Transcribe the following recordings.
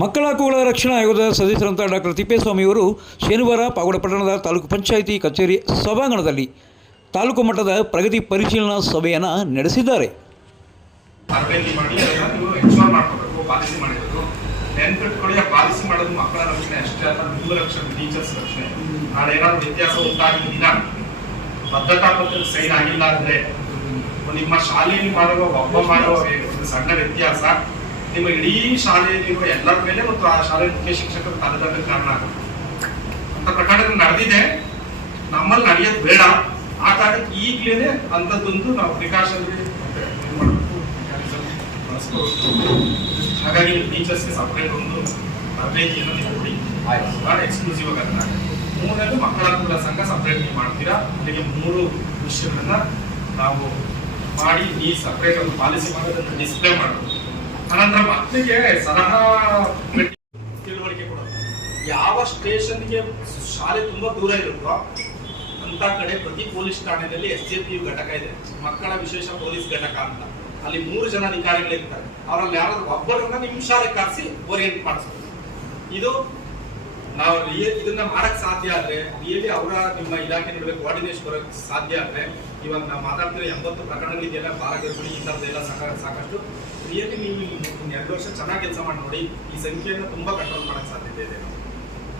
ಮಕ್ಕಳ ಹಕ್ಕುಗಳ ರಕ್ಷಣಾ ಆಯೋಗದ ಸದಸ್ಯರಂತ ಡಾಕ್ಟರ್ ತಿಪ್ಪೇಸ್ವಾಮಿಯವರು ಶನಿವಾರ ಪಾಗೋಡ ಪಟ್ಟಣದ ತಾಲೂಕು ಪಂಚಾಯಿತಿ ಕಚೇರಿ ಸಭಾಂಗಣದಲ್ಲಿ ತಾಲೂಕು ಮಟ್ಟದ ಪ್ರಗತಿ ಪರಿಶೀಲನಾ ಸಭೆಯನ್ನು ನಡೆಸಿದ್ದಾರೆ. ನಿಮ್ಮ ಶಾಲೆಯಲ್ಲಿ ಮಾಡುವ ಒಬ್ಬ ಮಾಡುವ ಸಣ್ಣ ವ್ಯತ್ಯಾಸ. ನಿಮ್ಮ ಇಡೀ ಶಾಲೆಯಲ್ಲಿರುವ ಎಲ್ಲರ ಮೇಲೆ ಮತ್ತು ಆ ಶಾಲೆ ಮುಖ್ಯ ಶಿಕ್ಷಕರು ತಲೆದಂಡ ಕಾರಣ ಆಗುತ್ತೆ ಅಂತ ಪ್ರಕರಣ ನಡೆದಿದೆ. ನಮ್ಮಲ್ಲಿ ನಡೆಯೋದು ಬೇಡ. ಆ ಕಾರಣಕ್ಕೆ ಈಗಲೇ ಅಂಥದ್ದೊಂದು ನಾವು ಪ್ರಿಕಾಷನರಿ ಹಾಗಾಗಿ ಟೀಚರ್ಸ್ಗೆ ಸಪ್ರೇಟ್ ಒಂದು ತರಬೇತಿಯನ್ನು ನೀವು ಕೊಡಿ. ನಾನು ಎಕ್ಸ್ಕ್ಲೂಸಿವ್ ಆಗಿ ಅದನ್ನ ಮೂರನೇದು ಮಕ್ಕಳ ಕೂಡ ಸಂಘ ಸಪ್ರೇಟ್ ನೀವು ಮಾಡ್ತೀರಾ? ಅಲ್ಲಿಗೆ ಮೂರು ವಿಷಯಗಳನ್ನ ನಾವು ಮಾಡಿ ಈ ಸಪ್ರೇಟ್ ಒಂದು ಪಾಲಿಸಿ ಮಾಡೋದನ್ನ ಡಿಸ್ಪ್ಲೇ ಮಾಡೋದು. ಅನಂತರ ತಿಳುವಳಿಕೆ ಕೊಡೋದು. ಯಾವ ಸ್ಟೇಷನ್ಗೆ ಶಾಲೆ ತುಂಬಾ ದೂರ ಇರುತ್ತೋ ಅಂತ ಕಡೆ ಪ್ರತಿ ಪೊಲೀಸ್ ಠಾಣೆಯಲ್ಲಿ ಎಸ್ ಜೆ ಪಿ ಘಟಕ ಇದೆ. ಮಕ್ಕಳ ವಿಶೇಷ ಪೊಲೀಸ್ ಘಟಕ ಅಂತ. ಅಲ್ಲಿ ಮೂರು ಜನ ಅಧಿಕಾರಿಗಳಿರ್ತಾರೆ. ಅವರಲ್ಲಿ ಯಾರಾದ್ರೂ ಒಬ್ಬರನ್ನ ನಿಮ್ಮ ಶಾಲೆಗೆ ಕರೆಸಿ ಓರಿಯೆಂಟ್ ಮಾಡಿಸ್ಬೋದು. ಇದು ನಾವು ಇದನ್ನ ಮಾಡಕ್ ಸಾಧ್ಯ ಆದ್ರೆ ರಿಯಲಿ ಅವರ ನಿಮ್ಮ ಇಲಾಖೆ ನಡುವೆ ಕೋಆರ್ಡಿನೇಷನ್ ಬರೋಕ್ ಸಾಧ್ಯ ಆದ್ರೆ ಇವಾಗ ನಾವು ಮಾತಾಡ್ತಿರೋ ಎಂಬತ್ತು ಪ್ರಕರಣಗಳಿದೆಯಲ್ಲ ಬಾಲ ಗರ್ಭಿಣಿ ಈ ಥರದ್ದೆಲ್ಲ ಸಾಕ ಸಾಕಷ್ಟು ರಿಯಲಿ ನೀವು ಒಂದು ಎರಡು ವರ್ಷ ಚೆನ್ನಾಗಿ ಕೆಲಸ ಮಾಡಿ ನೋಡಿ ಈ ಸಂಖ್ಯೆಯನ್ನು ತುಂಬಾ ಕಂಟ್ರೋಲ್ ಮಾಡಕ್ ಸಾಧ್ಯತೆ ಇದೆ.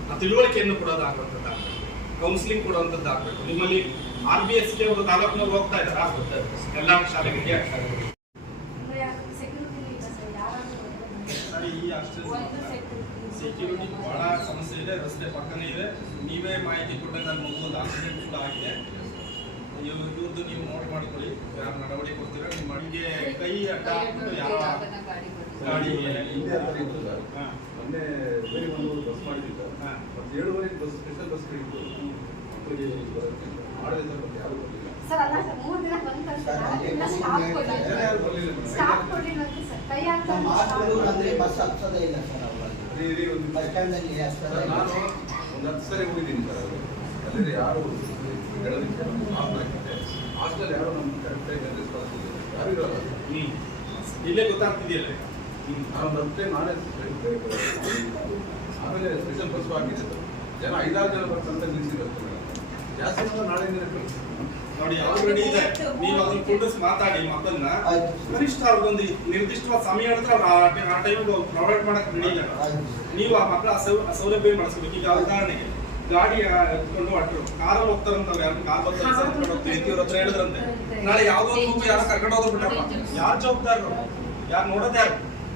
ಆ ತಿಳುವಳಿಕೆಯನ್ನು ಕೊಡೋದು ಆಗುವಂಥದ್ದು ಕೌನ್ಸಿಲಿಂಗ್ ಕೊಡುವಂಥದ್ದು ಆಗ್ಬೇಕು ನಿಮ್ಮಲ್ಲಿ ಆರ್ ಬಿ ಎಸ್ಗೆ ಒಂದು ತಾಲೂಕಿನವ್ರು ಹೋಗ್ತಾ ಇದ್ದಾರಾ? ಎಲ್ಲ ಶಾಲೆಗಳಿಗೆ ಈ ಅಷ್ಟೇ ಸೆಕ್ಯೂರಿಟಿ ಬಹಳ ಸಮಸ್ಯೆ ಇದೆ ರಸ್ತೆ ಪಕ್ಕನೇ ಇದೆ. ನೀವೇ ಮಾಹಿತಿ ಕೊಟ್ಟರೆ ನನ್ನ ಮಗು ಆಕ್ಸಿಡೆಂಟ್ ಕೂಡ ಆಗಿದೆ. ಇವ್- ಇವ್ರದ್ದು ನೀವು ನೋಟ್ ಮಾಡ್ಕೊಳ್ಳಿ. ಯಾರು ನಡವಳಿಕೆ ಕೊಡ್ತೀರಾ? ನಿಮ್ಮ ಅಡಿಗೆ ಕೈ ಅಡ್ಡ ಹಾಕ್ಬಿಟ್ಟು ಯಾವ ಗಾಡಿ. ಮೊನ್ನೆ ಬೇರೆ ಒಂದು ಬಸ್ ಮಾಡಿದ್ದೆ ಹಾ. ಮತ್ತೆ ಏಳುವರೆಗೆ ಬಸ್ ಸ್ಪೆಷಲ್ ಬಸ್ ಇತ್ತು. ಮಾಡಿದೆ ಸರ್ ಮತ್ತೆ ಯಾರು ಬರಲಿಲ್ಲ ಸರ್ ಅಲ್ಲ ಸರ್ ಮೂರು ದಿನ ಬಂದ ತಕ್ಷಣ ಸ್ಟಾಪ್ ಕೊಡ್ಲಿಲ್ಲ. ಸ್ಟಾಪ್ ಕೊಡ್ಲಿಲ್ಲಂತೆ ಸರ್ ಕೈ ಅಂದ್ರೆ ಹಾಕ್ತಾರೆ ಬಸ್ ಹತ್ತದೇ ಇಲ್ಲ ಸರ್ ಅವಾಗ ಇರಿ ಒಂದು ಬಸ್ ಸ್ಟ್ಯಾಂಡಲ್ಲಿ. ನಾನು ಒಂದು ಹತ್ತು ಸರಿ ಹೋಗಿದ್ದೀನಿ ಸರ್ ಅದು ಅಲ್ಲಿ ಯಾರು ಹೇಳೋದಕ್ಕೆ ಹಾಸ್ಟೆಲ್ ಹಾಸ್ಟೆಲ್ ಯಾರು ನಮ್ಗೆ ಕರೆಕ್ಟಾಗಿ ಅಡ್ರೆಸ್ ಕಳಿಸ್ತಿಲ್ಲ ಯಾರು ಇರೋಲ್ಲ? ಇಲ್ಲೇ ಗೊತ್ತಾಗ್ತಿದೆಯಲ್ಲ? ನಾನು ಮತ್ತೆ ನಾನೇ ಆಮೇಲೆ ಸ್ಪೆಷಲ್ ಬಸ್ ಹಾಕಿದ್ದೆ ಸರ್. ಜನ ಐದಾರು ಜನ ಬರ್ತಂತ ನಿಲ್ಲಿಸಿದ್ದಾರೆ ನಾಳೆ ಕಳಿಸಿ ನೋಡಿ ಆಲ್ರೆಡಿ ಇದೆ ನೀವು ಅದನ್ನ ಕುಂಡಿಸ್ ಮಾತಾಡಿ ಆಯ್ತು. ಕನಿಷ್ಠ ಅವ್ರಿಗೊಂದು ನಿರ್ದಿಷ್ಟವಾದ ಸಮಯ ಹೇಳಿದ್ರೆ ಅವ್ರು ಆ ಟೈಮ್ ಪ್ರೊವೈಡ್ ಮಾಡಕ್ ಇದ್ದಾರೆ. ನೀವು ಆ ಮಕ್ಕಳ ಸೌಲಭ್ಯ ಮಾಡಿಸ್ಬೇಕು. ಈಗ ಉದಾಹರಣೆಗೆ ಗಾಡಿ ಎತ್ಕೊಂಡು ಹೊಟ್ಟರು ಕಾರಲ್ಲಿ ಹೋಗ್ತಾರಂತವ್ರು ಯಾರು? ಕಾರ್ ಬರ್ತಾರೆ ಸರ್ ಎತ್ಕೊಂಡು ಹೋಗ್ತೀವಿ ಇವ್ರ ಹತ್ರ ಹೇಳಿದ್ರಂತೆ. ನಾಳೆ ಯಾವ್ದೋ ಒಂದು ಯಾರೋ ಕರ್ಕೊಂಡು ಹೋಗ್ಬಿಟ್ಟಪ್ಪ ಯಾರು ಜವಾಬ್ದಾರರು? ಯಾರು ನೋಡೋದು ಯಾರು?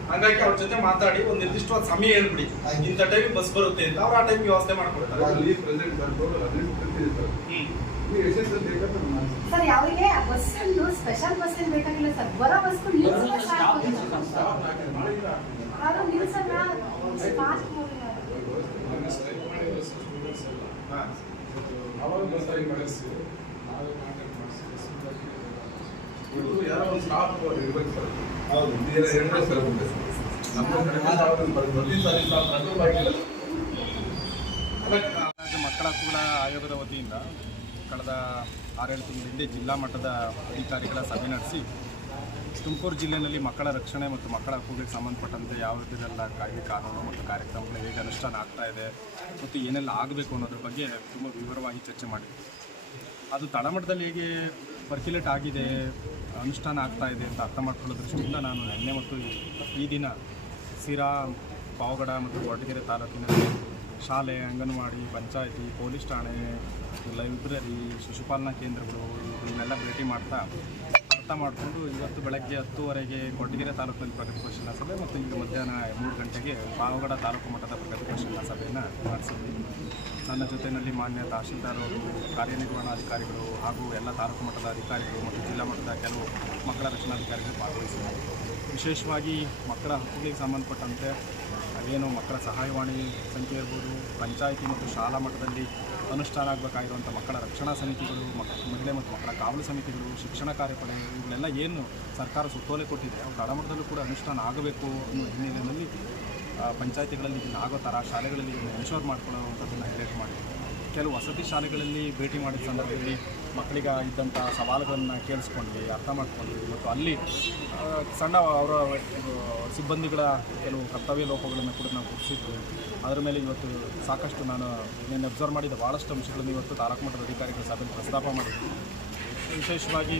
ಹಂಗಾಗಿ ಅವ್ರ ಜೊತೆ ಮಾತಾಡಿ ಒಂದು ನಿರ್ದಿಷ್ಟವಾದ ಸಮಯ ಹೇಳ್ಬಿಡಿ. ಇಂಥ ಟೈಮ್ ಬಸ್ ಬರುತ್ತೆ ಅಂತ ಅವ್ರು ಆ ಟೈಮ್ ವ್ಯವಸ್ಥೆ ಮಾಡ್ಕೊಡ್ತಾರೆ. ಅಲ್ಲಿ ಪ್ರೆಸೆಂಟ್ ಸರ್ ಟೋಟಲ್ ಹದಿನೆಂಟು ಕಲ್ತಿದೆ ಸರ್ ಹ್ಮ್. ನೀವು ಎಷ್ಟೆಷ್ಟು ಬೇಕಾದ್ರೆ ನಾನು ಸರ್ ಯಾರಿಗೆ ಬಸ್ ಅನ್ನು ಸ್ಪೆಷಲ್ ಬಸ್ ಏನ್ ಬೇಕಾಗಿಲ್ಲ ಸರ್. ಬರೋ. ಅವಾಗ ಬಸ್ ಯಾರೋ ಒಂದು ಸ್ಟಾಪ್ ಇರ್ಬೇಕು ಸರ್. ಹೌದು ಮಕ್ಕಳ ಹಕ್ಕುಗಳ ಆಯೋಗದ ವತಿಯಿಂದ ಕಳೆದ ಆರೇಳು ತಿಂಗಳ ಹಿಂದೆ ಜಿಲ್ಲಾ ಮಟ್ಟದ ಅಧಿಕಾರಿಗಳ ಸಭೆ ನಡೆಸಿ, ತುಮಕೂರು ಜಿಲ್ಲೆಯಲ್ಲಿ ಮಕ್ಕಳ ರಕ್ಷಣೆ ಮತ್ತು ಮಕ್ಕಳ ಹಕ್ಕುಗಳಿಗೆ ಸಂಬಂಧಪಟ್ಟಂತೆ ಯಾವ ರೀತಿಯೆಲ್ಲ ಕಾಯ್ದೆ ಕಾನೂನು ಮತ್ತು ಕಾರ್ಯಕ್ರಮಗಳು ಹೇಗೆ ಅನುಷ್ಠಾನ ಆಗ್ತಾ ಇದೆ ಮತ್ತು ಏನೆಲ್ಲ ಆಗಬೇಕು ಅನ್ನೋದ್ರ ಬಗ್ಗೆ ತುಂಬ ವಿವರವಾಗಿ ಚರ್ಚೆ ಮಾಡಿದ್ವಿ. ಅದು ತಳಮಟ್ಟದಲ್ಲಿ ಹೇಗೆ ಪರ್ಕ್ಯುಲೇಟ್ ಆಗಿದೆ ಅನುಷ್ಠಾನ ಆಗ್ತಾ ಇದೆ ಅಂತ ಅರ್ಥ ಮಾಡ್ಕೊಳ್ಳೋ ದೃಷ್ಟಿಯಿಂದ ನಾನು ನಿನ್ನೆ ಮತ್ತು ಈ ದಿನ ಸಿರಾ, ಪಾವಗಡ ಮತ್ತು ಕೊರಟಗೆರೆ ತಾಲೂಕಿನಲ್ಲಿ ಶಾಲೆ, ಅಂಗನವಾಡಿ, ಪಂಚಾಯಿತಿ, ಪೊಲೀಸ್ ಠಾಣೆ, ಲೈಬ್ರರಿ, ಶಿಶುಪಾಲನಾ ಕೇಂದ್ರಗಳು, ಇವನ್ನೆಲ್ಲ ಭೇಟಿ ಮಾಡ್ತಾ ಅರ್ಥ ಮಾಡಿಕೊಂಡು ಇವತ್ತು ಬೆಳಗ್ಗೆ ಹತ್ತುವರೆಗೆ ಕೊಟ್ಟಿಗೆರೆ ತಾಲೂಕಿನಲ್ಲಿ ಪ್ರಗತಿ ಪರಿಶೀಲನಾ ಸಭೆ ಮತ್ತು ಇಂದು ಮಧ್ಯಾಹ್ನ ಮೂರು ಗಂಟೆಗೆ ಪಾವಗಡ ತಾಲೂಕು ಮಟ್ಟದ ಪ್ರಗತಿ ಪರಿಶೀಲನಾ ಸಭೆಯನ್ನು ನಡೆಸಿದ್ವಿ. ನನ್ನ ಜೊತೆಯಲ್ಲಿ ಮಾನ್ಯ ತಹಶೀಲ್ದಾರ್ ಅವರು, ಕಾರ್ಯನಿರ್ವಹಣಾಧಿಕಾರಿಗಳು ಹಾಗೂ ಎಲ್ಲ ತಾಲೂಕು ಮಟ್ಟದ ಅಧಿಕಾರಿಗಳು ಮತ್ತು ಜಿಲ್ಲಾ ಮಟ್ಟದ ಕೆಲವು ಮಕ್ಕಳ ರಕ್ಷಣಾಧಿಕಾರಿಗಳು ಭಾಗವಹಿಸಿದ್ದಾರೆ. ವಿಶೇಷವಾಗಿ ಮಕ್ಕಳ ಹಕ್ಕುಗಳಿಗೆ ಸಂಬಂಧಪಟ್ಟಂತೆ ಏನು ಮಕ್ಕಳ ಸಹಾಯವಾಣಿ ಸಂಖ್ಯೆ ಇರ್ಬೋದು, ಪಂಚಾಯಿತಿ ಮತ್ತು ಶಾಲಾ ಮಟ್ಟದಲ್ಲಿ ಅನುಷ್ಠಾನ ಆಗಬೇಕಾಗಿರುವಂಥ ಮಕ್ಕಳ ರಕ್ಷಣಾ ಸಮಿತಿಗಳು, ಮಕ್, ಮಹಿಳೆ ಮತ್ತು ಮಕ್ಕಳ ಕಾವಲು ಸಮಿತಿಗಳು, ಶಿಕ್ಷಣ ಕಾರ್ಯಪಡೆ ಇವುಗಳೆಲ್ಲ ಏನು ಸರ್ಕಾರ ಸುತ್ತೋಲೆ ಕೊಟ್ಟಿದೆ ಅವು ತಳಮಟ್ಟದಲ್ಲೂ ಕೂಡ ಅನುಷ್ಠಾನ ಆಗಬೇಕು ಅನ್ನೋ ಹಿನ್ನೆಲೆಯಲ್ಲಿ ಪಂಚಾಯಿತಿಗಳಲ್ಲಿ ಇದನ್ನು ಆಗೋ ಥರ ಶಾಲೆಗಳಲ್ಲಿ ಇದನ್ನು ಎನ್ಶೋರ್ ಮಾಡ್ಕೊಳ್ಳೋವಂಥದ್ದನ್ನು ಹೈಲೈಟ್ ಮಾಡಿದ್ವಿ ಕೆಲವು ವಸತಿ ಶಾಲೆಗಳಲ್ಲಿ ಭೇಟಿ ಮಾಡಿದ ಸಂದರ್ಭದಲ್ಲಿ ಮಕ್ಕಳಿಗೆ ಇದ್ದಂಥ ಸವಾಲುಗಳನ್ನು ಕೇಳಿಸ್ಕೊಂಡ್ವಿ, ಅರ್ಥ ಮಾಡ್ಕೊಂಡ್ವಿ ಮತ್ತು ಅಲ್ಲಿ ಸಣ್ಣ ಅವರ ಸಿಬ್ಬಂದಿಗಳ ಕೆಲವು ಕರ್ತವ್ಯ ಲೋಪಗಳನ್ನು ಕೂಡ ನಾವು ಗುರುತಿಸಿದ್ವಿ. ಅದರ ಮೇಲೆ ಇವತ್ತು ಸಾಕಷ್ಟು ನಾನು ನಿನ್ನೆ ಅಬ್ಸರ್ವ್ ಮಾಡಿದ ಭಾಳಷ್ಟು ಅಂಶಗಳನ್ನು ಇವತ್ತು ತಾಲೂಕು ಮಟ್ಟದ ಅಧಿಕಾರಿಗಳ ಸಭೆಯಲ್ಲಿ ಪ್ರಸ್ತಾಪ ಮಾಡಿದ್ವಿ ವಿಶೇಷವಾಗಿ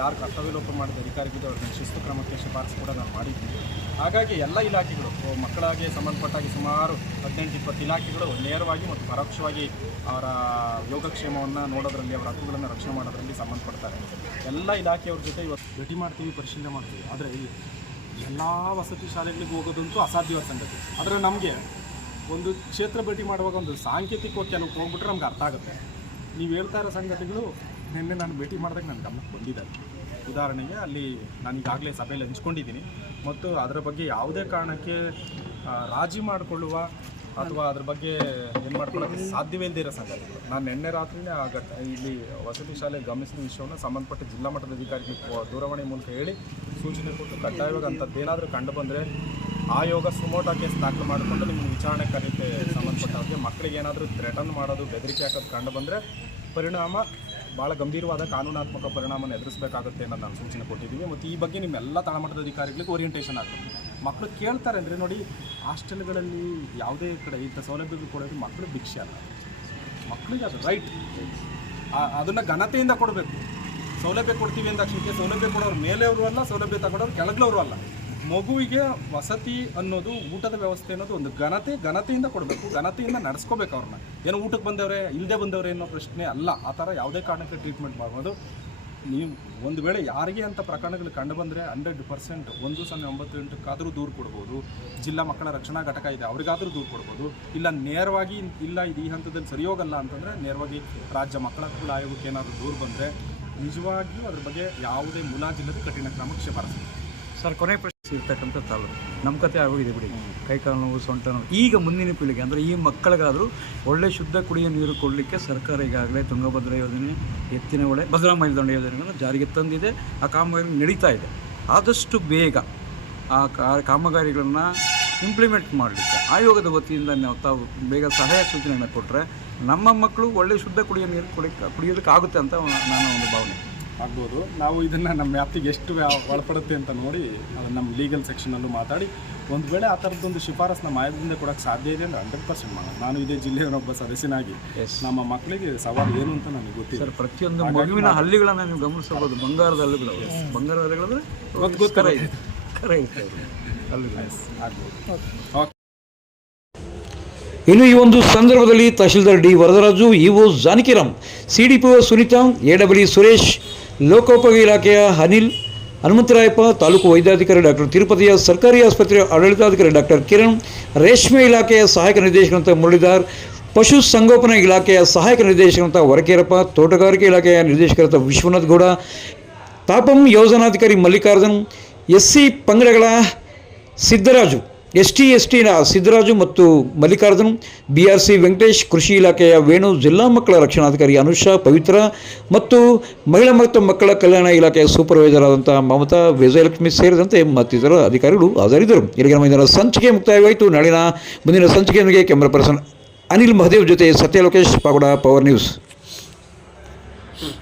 ಯಾರು ಕರ್ತವ್ಯ ಲೋಪ ಮಾಡಿದ ಅಧಿಕಾರಿಗಳು ಅವ್ರನ್ನ ಶಿಸ್ತು ಕ್ರಮಕ್ಕೆ ಶಿಫಾರಸು ಕೂಡ ನಾನು ಮಾಡಿದ್ದೀನಿ ಹಾಗಾಗಿ ಎಲ್ಲ ಇಲಾಖೆಗಳು ಮಕ್ಕಳಿಗೆ ಸಂಬಂಧಪಟ್ಟಾಗಿ ಸುಮಾರು ಹದಿನೆಂಟು, ಇಪ್ಪತ್ತು ಇಲಾಖೆಗಳು ನೇರವಾಗಿ ಮತ್ತು ಪರೋಕ್ಷವಾಗಿ ಅವರ ಯೋಗಕ್ಷೇಮವನ್ನು ನೋಡೋದ್ರಲ್ಲಿ, ಅವರ ಹಕ್ಕುಗಳನ್ನು ರಕ್ಷಣೆ ಮಾಡೋದ್ರಲ್ಲಿ ಸಂಬಂಧಪಡ್ತಾರೆ. ಎಲ್ಲ ಇಲಾಖೆಯವ್ರ ಜೊತೆ ಇವತ್ತು ಭೇಟಿ ಮಾಡ್ತೀವಿ, ಪರಿಶೀಲನೆ ಮಾಡ್ತೀವಿ. ಆದರೆ ಎಲ್ಲ ವಸತಿ ಶಾಲೆಗಳಿಗೆ ಹೋಗೋದಂತೂ ಅಸಾಧ್ಯವಾದ ಸಂಗತಿ. ಆದರೆ ನಮಗೆ ಒಂದು ಕ್ಷೇತ್ರ ಭೇಟಿ ಮಾಡುವಾಗ ಒಂದು ಸಾಂಕೇತಿಕವಾಗಿ ಕೆಲವು ಹೋಗ್ಬಿಟ್ರೆ ನಮ್ಗೆ ಅರ್ಥ ಆಗುತ್ತೆ. ನೀವು ಹೇಳ್ತಾ ಇರೋ ಸಂಗತಿಗಳು ನಿನ್ನೆ ನಾನು ಭೇಟಿ ಮಾಡಿದಾಗ ನನ್ನ ಗಮನಕ್ಕೆ ಬಂದಿದ್ದಾರೆ ಉದಾಹರಣೆಗೆ ಅಲ್ಲಿ ನಾನು ಈಗಾಗಲೇ ಸಭೆಯಲ್ಲಿ ಹಂಚ್ಕೊಂಡಿದ್ದೀನಿ. ಮತ್ತು ಅದರ ಬಗ್ಗೆ ಯಾವುದೇ ಕಾರಣಕ್ಕೆ ರಾಜಿ ಮಾಡಿಕೊಳ್ಳುವ ಅಥವಾ ಅದ್ರ ಬಗ್ಗೆ ಏನು ಮಾಡ್ಕೊಳ್ಳೋಕ್ಕೆ ಸಾಧ್ಯವೇ ಇರೋ ಸಂಗತಿಗಳು. ನಾನು ನಿನ್ನೆ ರಾತ್ರಿನೇ ಆ ಘಟ ಇಲ್ಲಿ ವಸತಿ ಶಾಲೆ ಗಮನಿಸಿದ ವಿಷಯವನ್ನು ಸಂಬಂಧಪಟ್ಟ ಜಿಲ್ಲಾ ಮಟ್ಟದ ಅಧಿಕಾರಿಗಳಿಗೆ ದೂರವಾಣಿ ಮೂಲಕ ಹೇಳಿ ಸೂಚನೆ ಕೊಟ್ಟು ಕಡ್ಡಾಯವಾಗಿ ಅಂಥದ್ದೇನಾದರೂ ಕಂಡು ಬಂದರೆ ಆಯೋಗ ಸುಮೋಟಾ ಕೇಸ್ ದಾಖಲು ಮಾಡಿಕೊಂಡು ನಿಮ್ಮ ವಿಚಾರಣೆ ಕರೀತೆ. ಸಂಬಂಧಪಟ್ಟವ್ರಿಗೆ ಮಕ್ಕಳಿಗೆ ಏನಾದರೂ ಥ್ರೆಟನ್ ಮಾಡೋದು, ಬೆದರಿಕೆ ಹಾಕೋದು ಕಂಡು ಬಂದರೆ ಪರಿಣಾಮ ಭಾಳ ಗಂಭೀರವಾದ ಕಾನೂನಾತ್ಮಕ ಪರಿಣಾಮವನ್ನು ಎದುರಿಸಬೇಕಾಗುತ್ತೆ ಅನ್ನೋದು ನಾನು ಸೂಚನೆ ಕೊಟ್ಟಿದ್ದೀವಿ. ಮತ್ತು ಈ ಬಗ್ಗೆ ನಿಮ್ಮೆಲ್ಲ ತಳಮಟ್ಟದ ಅಧಿಕಾರಿಗಳಿಗೆ ಓರಿಯೆಂಟೇಷನ್ ಆಗ್ತದೆ ಮಕ್ಕಳು ಕೇಳ್ತಾರೆ ಅಂದರೆ ನೋಡಿ, ಹಾಸ್ಟೆಲ್ಗಳಲ್ಲಿ ಯಾವುದೇ ಕಡೆ ಇಂಥ ಸೌಲಭ್ಯಗಳು ಕೊಡೋದು ಮಕ್ಕಳು ಭಿಕ್ಷೆ ಅಲ್ಲ. ಮಕ್ಕಳಿಗೆ ಅದು ರೈಟ್ ಅದನ್ನು ಘನತೆಯಿಂದ ಕೊಡಬೇಕು. ಸೌಲಭ್ಯ ಕೊಡ್ತೀವಿ ತಕ್ಷಣಕ್ಕೆ ಸೌಲಭ್ಯ ಕೊಡೋರು ಮೇಲೆಯವರು ಅಲ್ಲ, ಸೌಲಭ್ಯ ತಗೊಳ್ಳೋರು ಕೆಳಗ್ಲವರು ಅಲ್ಲ. ಮಗುವಿಗೆ ವಸತಿ ಅನ್ನೋದು, ಊಟದ ವ್ಯವಸ್ಥೆ ಅನ್ನೋದು ಒಂದು ಘನತೆ, ಘನತೆಯಿಂದ ಕೊಡಬೇಕು, ಘನತೆಯಿಂದ ನಡೆಸ್ಕೋಬೇಕು ಅವ್ರನ್ನ. ಏನೋ ಊಟಕ್ಕೆ ಬಂದವರೇ ಇಲ್ಲದೆ ಬಂದವ್ರೆ ಅನ್ನೋ ಪ್ರಶ್ನೆ ಅಲ್ಲ. ಆ ಥರ ಯಾವುದೇ ಕಾರಣಕ್ಕೆ ಟ್ರೀಟ್ಮೆಂಟ್ ಮಾಡ್ಬೋದು ನೀವು ಒಂದು ವೇಳೆ ಯಾರಿಗೆ ಅಂತ ಪ್ರಕರಣಗಳು ಕಂಡು ಬಂದರೆ ಹಂಡ್ರೆಡ್ ಪರ್ಸೆಂಟ್ ಒಂದು ಸೊನ್ನೆ ಒಂಬತ್ತು ಎಂಟಕ್ಕಾದರೂ ದೂರು ಕೊಡ್ಬೋದು. ಜಿಲ್ಲಾ ಮಕ್ಕಳ ರಕ್ಷಣಾ ಘಟಕ ಇದೆ, ಅವರಿಗಾದರೂ ದೂರು ಕೊಡ್ಬೋದು. ಇಲ್ಲ ನೇರವಾಗಿ ಇಲ್ಲ ಇದು ಈ ಹಂತದಲ್ಲಿ ಸರಿ ಹೋಗಲ್ಲ ಅಂತಂದರೆ ನೇರವಾಗಿ ರಾಜ್ಯ ಮಕ್ಕಳ ಹಕ್ಕುಗಳ ಆಯೋಗಕ್ಕೆ ಏನಾದರೂ ದೂರು ಬಂದರೆ ನಿಜವಾಗಿಯೂ ಅದ್ರ ಬಗ್ಗೆ ಯಾವುದೇ ಮುಲಾಜಿಲ್ಲದೆ ಕಠಿಣ ಕ್ರಮಕ್ಕೆ ಶಿಫಾರಸು ಸರ್, ಕೊನೆ ಪ್ರಶ್ನೆ. ಇರ್ತಕ್ಕಂಥ ತಾಲೂಕು. ನಮ್ಮ ಕತೆ ಆಗೋಗಿದೆ ಬಿಡಿ. ಕೈಕಾಲು ನೋವು, ಸೊಂಟ ನೋವು. ಈಗ ಮುಂದಿನ ಪೀಳಿಗೆ, ಅಂದರೆ ಈ ಮಕ್ಕಳಿಗಾದರೂ ಒಳ್ಳೆ ಶುದ್ಧ ಕುಡಿಯ ನೀರು ಕೊಡಲಿಕ್ಕೆ ಸರ್ಕಾರ ಈಗಾಗಲೇ ತುಂಗಭದ್ರಾ ಯೋಜನೆ, ಎತ್ತಿನ ಹೊಳೆ, ಭದ್ರಾ ಮೇಲ್ದಂಡ ಯೋಜನೆಗಳನ್ನು ಜಾರಿಗೆ ತಂದಿದೆ. ಆ ಕಾಮಗಾರಿ ನಡೀತಾ ಇದೆ. ಆದಷ್ಟು ಬೇಗ ಆ ಕಾಮಗಾರಿಗಳನ್ನು ಇಂಪ್ಲಿಮೆಂಟ್ ಮಾಡಲಿಕ್ಕೆ, ಆಯೋಗದ ವತಿಯಿಂದ ನಾವು ತಾವು ಬೇಗ ಸಹಾಯ ಸೂಚನೆಯನ್ನು ಕೊಟ್ಟರೆ ನಮ್ಮ ಮಕ್ಕಳು ಒಳ್ಳೆ ಶುದ್ಧ ಕುಡಿಯೋ ನೀರು ಕುಡಿಯಕ್ಕೆ ಕುಡಿಯೋದಕ್ಕೆ ಆಗುತ್ತೆ ಅಂತ ನನ್ನ ಒಂದು ಭಾವನೆ. ಆಗ್ಬೋದು. ನಾವು ಇದನ್ನು ನಮ್ಮ ವ್ಯಾಪ್ತಿಗೆ ಎಷ್ಟು ಒಳಪಡುತ್ತೆ ಅಂತ ನೋಡಿ ಅದನ್ನು ನಮ್ಮ ಲೀಗಲ್ ಸೆಕ್ಷನಲ್ಲೂ ಮಾತಾಡಿ. ಒಂದು ವೇಳೆ ಆ ಥರದ್ದೊಂದು ಶಿಫಾರಸ್ ನಮ್ಮ ಆಯೋಗದಿಂದ ಕೊಡೋಕ್ಕೆ ಸಾಧ್ಯ ಇದೆ ಅಂದರೆ ಹಂಡ್ರೆಡ್ ಪರ್ಸೆಂಟ್ ಮಾಡೋದು. ನಾನು ಇದೇ ಜಿಲ್ಲೆಯವರೊಬ್ಬ ಸದಸ್ಯನಾಗಿ ನಮ್ಮ ಮಕ್ಕಳಿಗೆ ಸವಾಲು ಏನು ಅಂತ ನನಗೆ ಗೊತ್ತಿಲ್ಲ. ಸರ್ ಪ್ರತಿಯೊಂದು ಮಗುವಿನ ಹಳ್ಳಿಗಳನ್ನು ನೀವು ಗಮನಿಸಬಹುದು. ಬಂಗಾರದ ಹಳ್ಳಿಗಳು. ಬಂಗಾರದ. ಇದೆ. ಕರ ಹಲ್ಲುಗಳು ಆಗ್ಬೋದು. ಓಕೆ ಇನ್ನು ಈ ಒಂದು ಸಂದರ್ಭದಲ್ಲಿ tahsildar D Varadaraju EO Janakiram CDPO D P O Sunitha A W Suresh ಲೋಕೋಪಯೋಗಿ ಇಲಾಖೆಯ ಅನಿಲ್ ಹನುಮಂತರಾಯಪ್ಪ, ತಾಲೂಕು ವೈದ್ಯಾಧಿಕಾರಿ ಡಾಕ್ಟರ್ ತಿರುಪತಿಯ ಸರ್ಕಾರಿ ಆಸ್ಪತ್ರೆಯ ಆಡಳಿತಾಧಿಕಾರಿ ಡಾಕ್ಟರ್ ಕಿರಣ್, ರೇಷ್ಮೆ ಇಲಾಖೆಯ ಸಹಾಯಕ ನಿರ್ದೇಶಕರಂತ ಮುರಳೀಧರ್, ಪಶು ಸಂಗೋಪನಾ ಇಲಾಖೆಯ ಸಹಾಯಕ ನಿರ್ದೇಶಕರಂತ ವರಕೇರಪ್ಪ ತೋಟಗಾರಿಕೆ ಇಲಾಖೆಯ ನಿರ್ದೇಶಕರಂತ ವಿಶ್ವನಾಥ್ ಗೌಡ, ತಾಪಂ ಯೋಜನಾಧಿಕಾರಿ ಮಲ್ಲಿಕಾರ್ಜುನ್ ಎಸ್ ಸಿ ಪಂಗಡಗಳ ಸಿದ್ದರಾಜು. ಎಸ್ ಟಿ ಎಸ್ ಟಿನ ಸಿದ್ದರಾಜು ಮತ್ತು Mallikarjun B R C Venkatesh, ಕೃಷಿ ಇಲಾಖೆಯ ವೇಣು, ಜಿಲ್ಲಾ ಮಕ್ಕಳ ರಕ್ಷಣಾಧಿಕಾರಿ ಅನುಷಾ, ಪವಿತ್ರ ಮತ್ತು ಮಹಿಳಾ ಮತ್ತು ಮಕ್ಕಳ ಕಲ್ಯಾಣ ಇಲಾಖೆಯ ಸೂಪರ್ವೈಸರ್ ಆದಂತಹ ಮಮತಾ, ವಿಜಯಲಕ್ಷ್ಮಿ ಸೇರಿದಂತೆ ಮತ್ತಿತರ ಅಧಿಕಾರಿಗಳು ಹಾಜರಿದ್ದರು. ಇಲ್ಲಿಗೆ ನಮ್ಮ ಇಂದಿನ ಸಂಚಿಕೆ ಮುಕ್ತಾಯವಾಯಿತು. ನಾಳಿನ ಮುಂದಿನ ಸಂಚಿಕೆಯೊಂದಿಗೆ ಕ್ಯಾಮರಾ ಪರ್ಸನ್ ಅನಿಲ್ ಮಹದೇವ್ ಜೊತೆ ಸತ್ಯ ಲೋಕೇಶ್ ಪಾಗೋಡ, ಪವರ್ ನ್ಯೂಸ್.